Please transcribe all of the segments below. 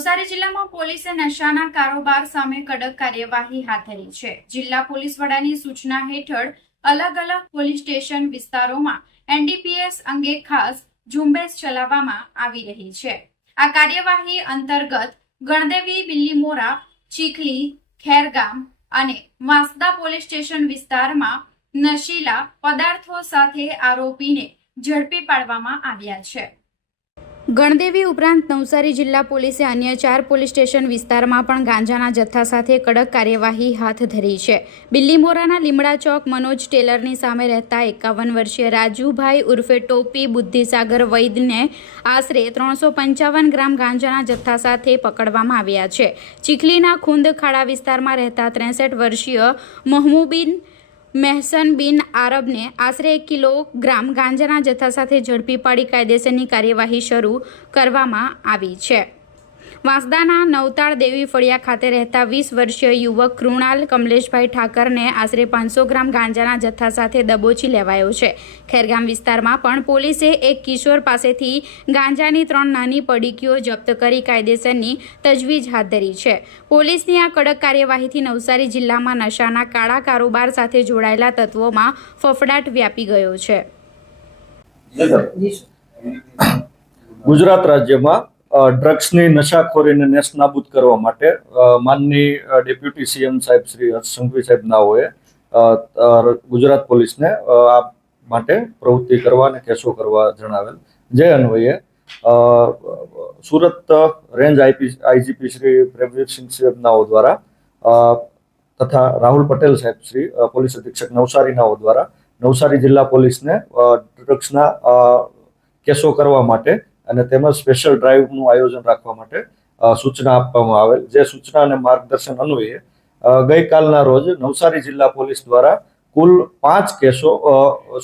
નવસારી જિલ્લામાં પોલીસે નશાના કારોબાર સામે કડક કાર્યવાહી હાથ ધરી છે। જિલ્લા પોલીસ વડાની સૂચના હેઠળ અલગ અલગ પોલીસ સ્ટેશન વિસ્તારોમાં એનડીપીએસ અંગે ખાસ ઝુંબેશ ચલાવવામાં આવી રહી છે। આ કાર્યવાહી અંતર્ગત ગણદેવી, બિલ્લીમોરા, ચીખલી, ખેરગામ અને વાંસદા પોલીસ સ્ટેશન વિસ્તારમાં નશીલા પદાર્થો સાથે આરોપીને ઝડપી પાડવામાં આવ્યા છે। ગણદેવી ઉપરાંત નવસારી જિલ્લા પોલીસે અન્ય 4 પોલીસ સ્ટેશન વિસ્તારમાં પણ ગાંજાના જથ્થા સાથે કડક કાર્યવાહી હાથ ધરી છે। બિલ્લીમોરાના લીમડા ચોક મનોજ ટેલરની સામે રહેતા 51 વર્ષીય રાજુભાઈ ઉર્ફે ટોપી બુદ્ધિસાગર વૈદને આશરે 355 ગ્રામ ગાંજાના જથ્થા સાથે પકડવામાં આવ્યા છે। ચીખલીના ખુંદ ખાડા વિસ્તારમાં રહેતા 63 વર્ષીય મહમૂબીન મહેસન બિન આરબને આશરે 1 કિલોગ્રામ ગાંજાના જથ્થા સાથે ઝડપી પાડી કાયદેસરની કાર્યવાહી શરૂ કરવામાં આવી છે। વાંસદાના નવતાળ દેવી ફળિયા ખાતે રહેતા 20 વર્ષીય યુવક કૃણાલ કમલેશભાઈ ઠાકરને આશરે 500 ગ્રામ ગાંજાના જથ્થા સાથે દબોચી લેવાયો છે। ખેરગામ વિસ્તારમાં પણ પોલીસે એક કિશોર પાસેથી ગાંજાની 3 નાની પડીકીઓ જપ્ત કરી કાયદેસરની તજવીજ હાથ ધરી છે। પોલીસની આ કડક કાર્યવાહીથી નવસારી જિલ્લામાં નશાના કાળા કારોબાર સાથે જોડાયેલા તત્વોમાં ફફડાટ વ્યાપી ગયો છે। ગુજરાત રાજ્યમાં ડ્રગ્સની નશાખોરીને નેસ્તનાબૂદ કરવા માટે માનનીય ડેપ્યુટી સીએમ સાહેબ શ્રી હર્ષ સંઘવી સાહેબ નાઓએ ગુજરાત પોલીસને આ માટે પ્રવૃત્તિ કરવા અને કેસો કરવા જણાવેલ, જે અન્વયે સુરત રેન્જ આઈજીપી શ્રી પ્રવીરસિંહ સાહેબ નાઓ દ્વારા તથા રાહુલ પટેલ સાહેબ શ્રી પોલીસ અધિક્ષક નવસારી નાઓ દ્વારા નવસારી જિલ્લા પોલીસને ડ્રગ્સના કેસો કરવા માટે અને તેમજ સ્પેશિયલ ડ્રાઈવનું આયોજન રાખવા માટે સૂચના આપવામાં આવેલ, જે સૂચના અને માર્ગદર્શન અન્વયે ગઈકાલના રોજ નવસારી જિલ્લા પોલીસ દ્વારા કુલ 5 કેસો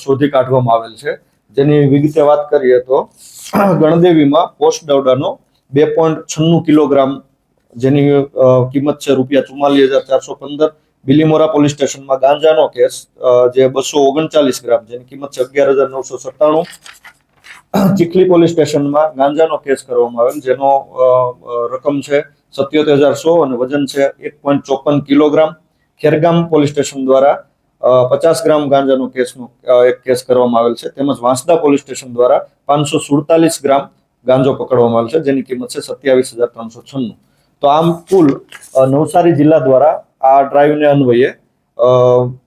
શોધી કાઢવામાં આવેલ છે। જેની વિગતે વાત કરીએ તો ગણદેવીમાં પોસ્ટ દવડાનો 2.96 કિલોગ્રામ જેની કિંમત છે ₹44,415। બિલ્લીમોરા પોલીસ સ્ટેશનમાં ગાંજાનો કેસ જે 239 ગ્રામ જેની કિંમત છે 11,997। ચીખલી પોલીસ સ્ટેશનમાં ગાંજાનો કેસ કરવામાં આવેલ, જેનો રકમ છે 77,100 અને વજન છે 1.54 કિલોગ્રામ। ખેરગામ પોલીસ સ્ટેશન દ્વારા 50 ગ્રામ ગાંજાનો એક કેસ કરવામાં આવેલ છે। તેમજ વાંસદા પોલીસ સ્ટેશન દ્વારા 547 ગ્રામ ગાંજો પકડવામાં આવેલ છે, જેની કિંમત છે 27,396। તો આમ કુલ નવસારી જિલ્લા દ્વારા આ ડ્રાઈવને અન્વયે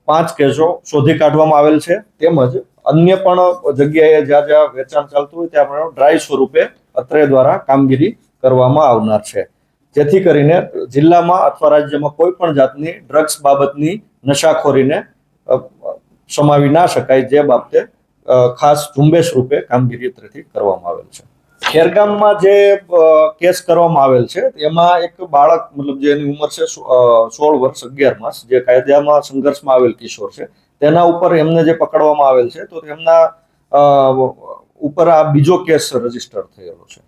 5 કેસો શોધી કાઢવામાં આવેલ છે। તેમજ અન્ય પણ જગ્યાએ જ્યાં વેચાણ ચાલતું હોય ત્યાં પણ ડ્રાય સ્વરૂપે અત્રે દ્વારા કામગીરી કરવામાં આવનાર છે, જેથી કરીને જિલ્લામાં અથવા રાજ્યમાં કોઈ પણ જાતની ડ્રગ્સ બાબતની નશાખોરીને સમાવી ના શકાય, જે બાબતે ખાસ ઝુંબેશ રૂપે કામગીરી અત્રેથી કરવામાં આવેલ છે। ખેરગામમાં જે કેસ કરવામાં આવેલ છે એમાં એક બાળક, મતલબ જેની ઉંમર છે 16 વર્ષ 11 માસ, જે કાયદામાં સંઘર્ષમાં આવેલ કિશોર છે, તેના ઉપર એમને જે પકડવામાં આવેલ છે તો તેમના ઉપર આ બીજો કેસ રજીસ્ટર થયેલો છે।